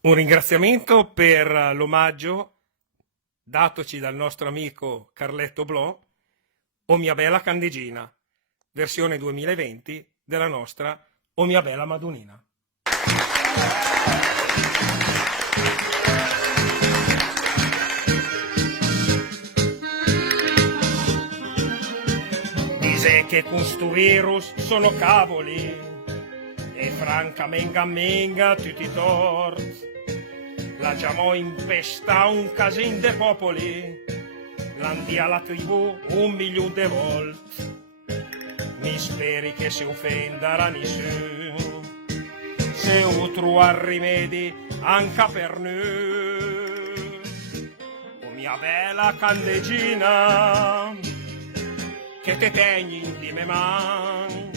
Un ringraziamento per l'omaggio datoci dal nostro amico Carletto Blò, O mia bella candeggina, versione 2020 della nostra O mia bella Madonnina. Dice che con stu virus sono cavoli e franca menga tutti tort. La chiamò impesta un casin de popoli, l'andia la tribù 1.000.000 de volte. Mi speri che si offenderà nessuno, se utru a rimedi anche per noi. O mia bella candeggina, che te tegni di me man,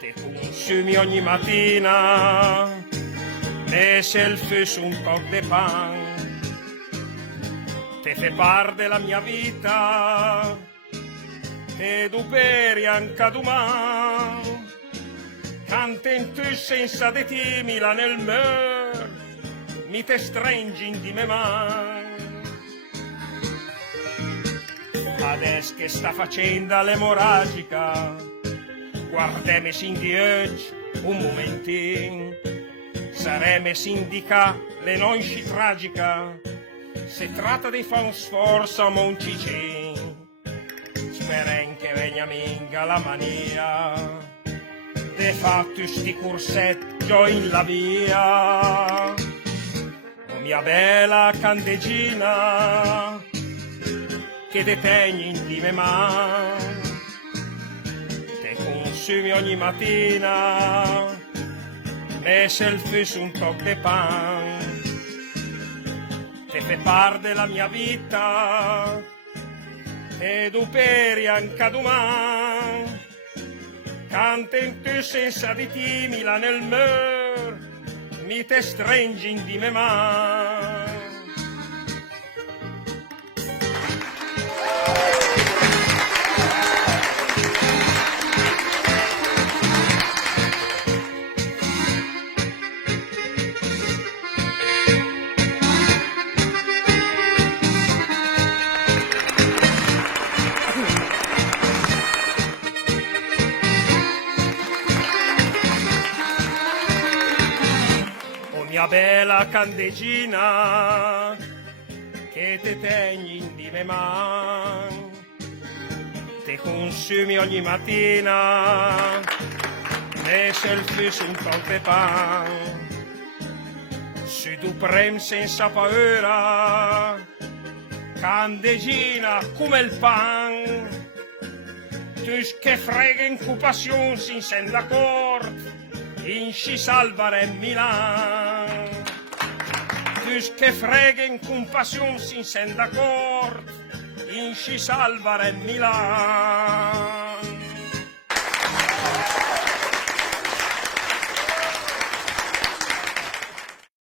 te consumi ogni mattina, e se il fus un po' de pan, te fe par della mia vita, e duperi anche domani, canten tu senza de timila nel mur, mi te stringi di me man. Adesso che sta facendo l'emorragica, guardemi in dieci un momentin, sareme sindica le nonci tragica, se tratta di fa un sforzo a Moncicin, speren che vegna minga la mania, de fatto sti curset già in la via. O mia bella candeggina, che te tegni di me man, te consumi ogni mattina, e se il fus un toc de pan, te fe par della mia vita, e duperi anche domani, canten tu senza di timila nel mur, mi te stringi di me man. Mia bella candeggina, che te tegni di me man, te consumi ogni mattina, e se il fus un po' de pan, se tu prem senza paura, candeggina come il pan, tu che frega in compassion sin sen d'accordo, in sci salvare Milan, tu che frega in compassion sin sen d'accordo, in sci salvare Milan.